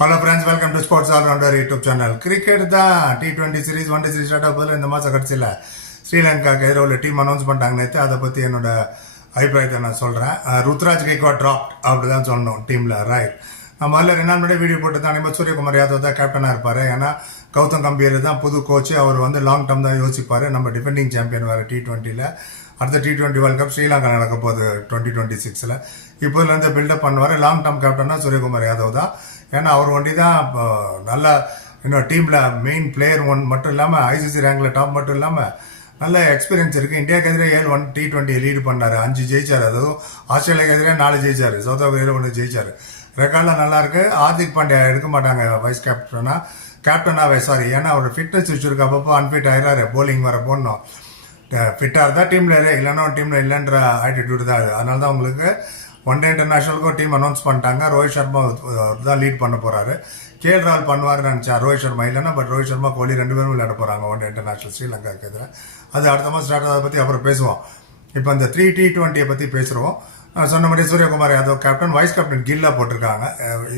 Hello friends welcome to sports allrounder YouTube channel cricket தான் T twenty series one day series start ஆகும்போது இந்த மாதம் கடைசியில் ஸ்ரீலங்காக்கு எதிராக உள்ள டீம் அனௌன்ஸ் பண்ணிட்டாங்க நேற்று அதை பற்றி என்னோட அபிப்பிராயத்தை நான் சொல்கிறேன் ருத்ராஜ் கைக்வா ட்ராப்ட் அப்படி தான் சொல்லணும் டீமில் ரைட் நம்ம அதில் ரெண்டு நாள் முன்னாடி வீடியோ போட்டு தான் நம்ம சூரியகுமார் யாதவ் தான் கேப்டனாக இருப்பார். ஏன்னா கௌதம் கம்பீர் தான் புது கோச்சு அவர் வந்து லாங் டேர்ம் தான் யோசிப்பார். நம்ம டிஃபெண்டிங் சாம்பியன் வேறு டி டுவெண்ட்டியில் அடுத்த T twenty World Cup Sri Lanka நடக்க போகுது டுவெண்ட்டி டுவெண்ட்டி சிக்ஸில் இப்போதுலேருந்து பில்டப் பண்ணுவார். லாங் டேர்ம் கேப்டனா சூரியகுமார் யாதவ் தான். ஏன்னா அவர் வண்டி தான் இப்போ நல்ல இன்னும் டீமில் மெயின் பிளேயர் ஒன் மட்டும் இல்லாமல் ஐசிசி ரேங்கில் டாப் மட்டும் இல்லாமல் நல்ல எக்ஸ்பீரியன்ஸ் இருக்குது இந்தியாவுக்கு எதிராக ஏழு ஒன் டி டுவெண்ட்டி லீடு பண்ணார். அஞ்சு ஜெயிச்சார். அதுவும் ஆஸ்திரேலியாவுக்கு எதிராக நாலு ஜெயிச்சார். சவுத் ஆஃப்ரிக்காவில் ஒன்று ஜெயிச்சார். ரெக்கார்டில் நல்லா இருக்கு. ஹார்திக் பாண்டியா எடுக்க மாட்டாங்க வைஸ் கேப்டனாக கேப்டனாவே சாரி ஏன்னா அவர் ஃபிட்னஸ் இஷ்யூ அப்பப்போ அன்ஃபிட் ஆயிடுறாரு போலிங் வர போடணும். ஃபிட்டாக இருந்தால் டீமில் இல்லைன்னா டீமில் இல்லைன்ற ஆட்டிடியூடு தான் அது. அதனால தான் உங்களுக்கு ஒன் டே இன்டர்நேஷனலுக்கும் டீம் அனௌன்ஸ் பண்ணிட்டாங்க. ரோஹித் சர்மா தான் லீட் பண்ண போகிறாரு கேஎல் ராகுல் பண்ணுவார்னு நினச்சேன் ரோஹித் சர்மா இல்லைன்னா பட் ரோஹித் சர்மா கோலி ரெண்டு பேரும் விளையாட போகிறாங்க ஒன் டே இன்டர்நேஷனல் ஸ்ரீலங்காக்கு எதிராக அது அடுத்த மாதம் ஸ்டார்ட் அதை பற்றி அப்புறம் பேசுவோம். இப்போ இந்த த்ரீ டி டுவெண்ட்டியை பற்றி பேசுகிறோம் சொன்ன மாதிரி Suryakumar Yadav captain vice captain கில்லா போட்டிருக்காங்க.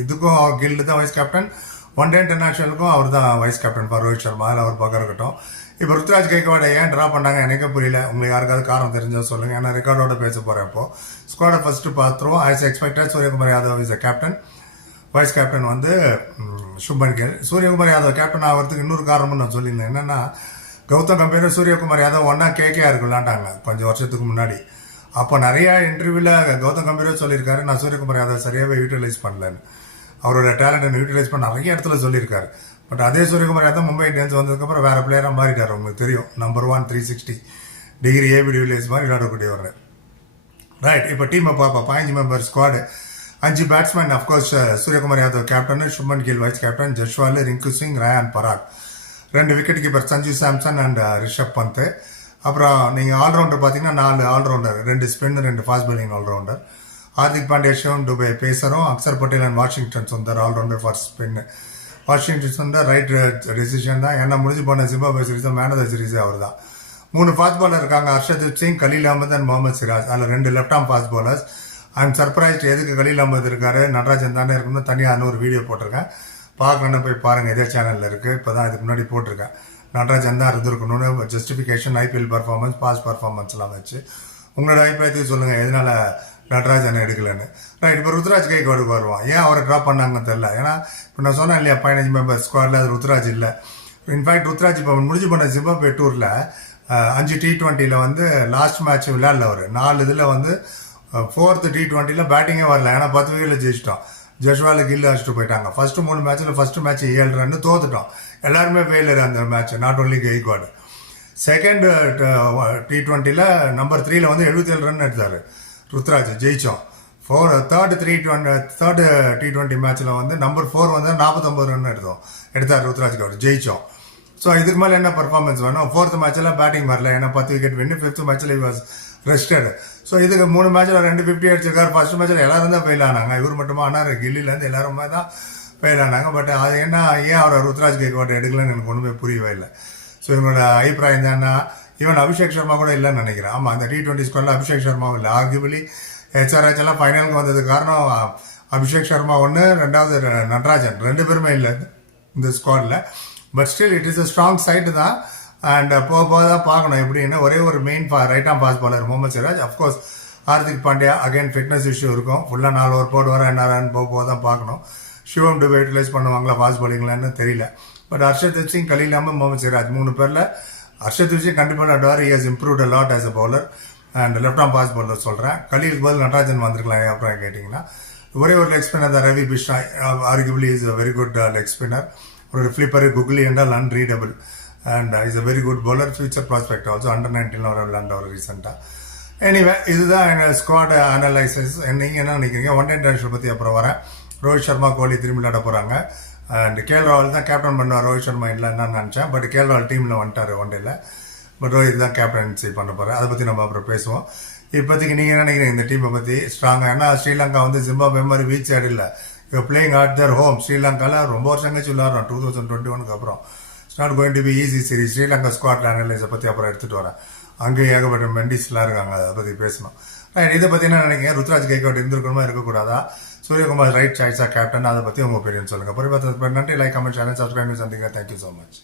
இதுக்கும் அவர் கில்லு தான் வைஸ் கேப்டன் ஒன் டே இன்டர்நேஷனலுக்கும் அவர் தான் vice captain for Rohit Sharma அதில் அவர் பக்கம் இருக்கட்டும். இப்போ ருத்ராஜ் கைக்கவாடை ஏன் ட்ரா பண்ணாங்க எனக்கே புரியல. உங்களுக்கு யாருக்காவது காரணம் தெரிஞ்சால் சொல்லுங்கள் ஏன்னா ரெக்கார்டோட பேச போகிறேன் இப்போ. ஸ்குவாடை ஃபஸ்ட்டு பார்த்துருவோம். As expected Suryakumar Yadav is a captain vice captain வந்து ம், சுப்மன் கில் சூரியகுமார் யாதவ் கேப்டன் ஆகிறதுக்கு இன்னொரு காரணமும் நான் சொல்லியிருந்தேன். என்னென்னா கௌதம் கம்பீர் சூரியகுமார் யாதவ் ஒன்றா கேகேஆருக்கு விளாண்டாங்க கொஞ்சம் வருஷத்துக்கு முன்னாடி. அப்போ நிறைய இன்டர்வியூவில் கௌதம் கம்பீரே சொல்லியிருக்காரு. நான் சூரியகுமார் யாதவ் சரியாகவே யூட்டிலைஸ் பண்ணலன்னு. அவரோட டேலண்ட்டை யூட்டிலைஸ் பண்ண நிறைய இடத்துல சொல்லியிருக்காரு. பட் அதே சூரியகுமார் தான் மும்பை இந்தியன்ஸ் வந்ததுக்கப்புறம் வேறு பிளேயராக மாறிட்டார். உங்களுக்கு தெரியும். Number one three sixty degree AB de Villiers மாதிரி விளையாடக்கூடியவர். ரைட் இப்போ டீமை பார்ப்போம் பதினஞ்சு மெம்பர் ஸ்குவாடு அஞ்சு batsman of course Suryakumar Yadav captain Shubman Gill vice captain Jaiswal Rinku Singh Riyan Parag ரெண்டு wicket keeper Sanju Samson and Rishabh Pant அப்புறம் நீங்கள் ஆல்ரவுண்டர் பார்த்தீங்கன்னா நாலு ஆல்ரவுண்டர் ரெண்டு ஸ்பின் ரெண்டு fast bowling allrounder Hardik Pandya Shivam Dube பேசுகிறோம் Axar Patel and Washington Sundar allrounder for spin Washington Sundar right decision தான். ஏன்னா முடிஞ்சு போன ஜிம்பாபே சீரீஸும் மேன் ஆஃப் த சீரீஸே அவர் தான் மூணு ஃபாஸ்ட் பாலர் இருக்காங்க. ஹர்ஷதீப் சிங் கலீல் அகமது அண்ட் முகமது சிராஜ். அதில் ரெண்டு left arm fast bowlers I am surprised எதுக்கு கலீல் அகமது இருக்காரு? நடராஜன் தானே இருக்குன்னு தனியாக ஒரு வீடியோ போட்டிருக்கேன். பார்க்கணுன்னு போய் பாருங்கள் இதே சேனலில் இருக்குது இப்போ தான் இதுக்கு முன்னாடி போட்டிருக்கேன். நடராஜன் தான் இருந்திருக்கணும்னு ஜஸ்டிஃபிகேஷன் ஐபிஎல் பர்ஃபார்மன்ஸ் பாஸ் பர்ஃபார்மன்ஸ்லாம் வச்சு. உங்களோட அபிப்பிராயத்தையும் சொல்லுங்கள் எதனால் நடராஜனை எடுக்கலன்னு. ரைட் இப்போ ருத்ராஜ் கைக்கோடுக்கு வருவான் ஏன் அவரை ட்ராப் பண்ணாங்கன்னு தெரியல. ஏன்னா இப்போ நான் சொன்னேன் இல்லையா பதினஞ்சு மெம்பர் ஸ்குவாடில் அது ருத்ராஜ் இல்லை. இன்ஃபேக்ட் ருத்ராஜ் இப்போ முடிஞ்சு போன ஜிம்பாபே டூரில் அஞ்சு டி டுவெண்ட்டியில் வந்து லாஸ்ட் மேட்ச் விளையாடல அவர். நாலு இதில் வந்து ஃபோர்த்து டி டுவெண்ட்டியில் பேட்டிங்கே வரல. ஏன்னா பத்து விக்கெட்டில் ஜெயிச்சிட்டோம். ஜஸ்வால கில்லு அடிச்சுட்டு போயிட்டாங்க. ஃபஸ்ட்டு மூணு மேட்ச்சில் ஃபஸ்ட்டு மேட்ச் ஏழு ரன் தோத்துட்டோம். எல்லாருமே ஃபெயிலர் அந்த match not only Gaikwad second T ட்வெண்ட்டியில் number த்ரீல வந்து எழுபத்தேழு ரன் எடுத்தார். Ruturaj ஜெயிச்சோம். Four third three twenty third T twenty மேட்ச்சில் வந்து நம்பர் ஃபோர் வந்து நாற்பத்தொம்பது ரன் எடுத்தோம். எடுத்தார் ருத்ராஜ் கவுர். ஜெயிச்சோம். ஸோ இதுக்கு மேலே என்ன பர்ஃபார்மன்ஸ் வேணும்? ஃபோர்த் மேட்ச்சில் பேட்டிங் வரல. ஏன்னா பத்து விக்கெட் வின்னு ஃபிஃப்த் மேட்ச்சில் வாஸ் ரெஸ்டட் ஸோ இதுக்கு மூணு மேட்ச்சில் ரெண்டு ஃபிஃப்டி அடிச்சிருக்காரு. ஃபர்ஸ்ட் மேட்ச்சில் எல்லாரும் தான் ஃபெயில் ஆனாங்க. இவர் மட்டுமா? ஆனார் கில்லிலேருந்து எல்லாருமே தான் ஃபெயில் ஆனாங்க. பட் அது என்ன? ஏன் அவர் ருத்ராஜ் கேக்வாட் எடுக்கலன்னு எனக்கு ஒன்றுமே புரியவே இல்லை. ஸோ இவங்களோட அபிப்பிராயம் என்னன்னா ஈவன் அபிஷேக் சர்மா கூட இல்லைன்னு நினைக்கிறேன். ஆமாம் அந்த டி டுவெண்ட்டி ஸ்குவாடில் அபிஷேக் சர்மாவும் இல்லை. ஆர்கியூபிளி ஹெச்ஆர்ஹெச் எல்லாம் ஃபைனலுக்கு வந்தது காரணம் அபிஷேக் சர்மா ஒன்று ரெண்டாவது நடராஜன். ரெண்டு பேருமே இல்லை இந்த ஸ்குவாடில் but still it is a strong side தான். அண்ட் போக போக தான் பார்க்கணும். எப்படின்னு ஒரே ஒரு மெயின் பா right arm pace bowler Mohammed Siraj. Of course Hardik Pandya again fitness issue இருக்கும். ஃபுல்லாக நாலு ஓவர் போட்டு வர என்ன போக போக தான் பார்க்கணும். சிவம் டுபே யூட்டிலைஸ் பண்ணுவாங்களா ஃபாஸ்ட் பாலிங்லான்னு தெரியல. பட் ஹர்ஷத் சிங் கலி இல்லாமல் முகமது சிராஜ். மூணு பேரில் ஹர்ஷத் விஜய் கண்டிப்பாக விளாடுவார் he has improved lot as a bowler and left arm fast bowler சொல்கிறேன் கலீலுக்கு பதில் நடராஜன் வந்திருக்கலாம். அப்புறம் கேட்டிங்கன்னா. ஒரே ஒரு லெக் ஸ்பின்னர் தான் Ravi Bishnoi arguably is a very good leg spinner ஒரு ஃப்ளிப்பர் குக்லி என்றால் unreadable and is a very good bowler future prospect also under நைன்டீனில் வர விளையாண்டவர் ரீசெண்டாக எனிவே இதுதான் எங்கள் ஸ்குவாட் அனலைசஸ் நீங்கள் என்ன நினைக்கிறீங்க? ஒன் டே இன்டர்நேஷனல் பற்றி அப்புறம் வரேன். ரோஹித் சர்மா கோலி திரும்பி விளையாட போகிறாங்க அண்ட் கேல் ராவல் தான் கேப்டன் பண்ணுவார் ரோஹித் சர்மா இல்லைன்னு நினச்சேன். பட் கேல் ராவல் டீமில் வந்துட்டார் ஒன் டேல பட் ரோஹித் தான் கேப்டன்சி பண்ண போகிறேன் அதை பற்றி நம்ம அப்புறம் பேசுவோம். இப்போதைக்கு நீங்கள் என்ன நினைக்கிறீங்க இந்த டீமை பற்றி ஸ்ட்ராங்காக ஏன்னா ஸ்ரீலங்கா வந்து ஜிம்பாபே மாதிரி வீச் சைடு இல்லை இப்போ பிளேயிங் அட் தர் ஹோம் ஸ்ரீலங்காவில் ரொம்ப வருஷம் கழிச்சு விளாட்றோம் டூ தௌசண்ட் டுவெண்ட்டி ஒனுக்கு அப்புறம். It's not going to be easy series Sri Lanka squad அனலைஸை பற்றி அப்புறம் எடுத்துகிட்டு வரேன். அங்கே ஏகப்பட்ட மெண்டிஸ்லாம் இருக்காங்க. அதை பற்றி பேசணும். இதை பற்றி என்ன நினைக்கிறேன் ருத்ராஜ் கைகோட் இருந்திருக்கணுமா? இருக்கக்கூடாதா? சூரியகுமார் ரைட் சாய்ஸா கேப்டன் அதை பற்றி உங்கள் ஒப்பீனியன் சொல்லுங்கள் பொறுப்பாக நன்றி. லைக் கமெண்ட் சேனல் சப்ஸ்கிரைப் சந்திங்க தேங்க்யூ ஸோ மச்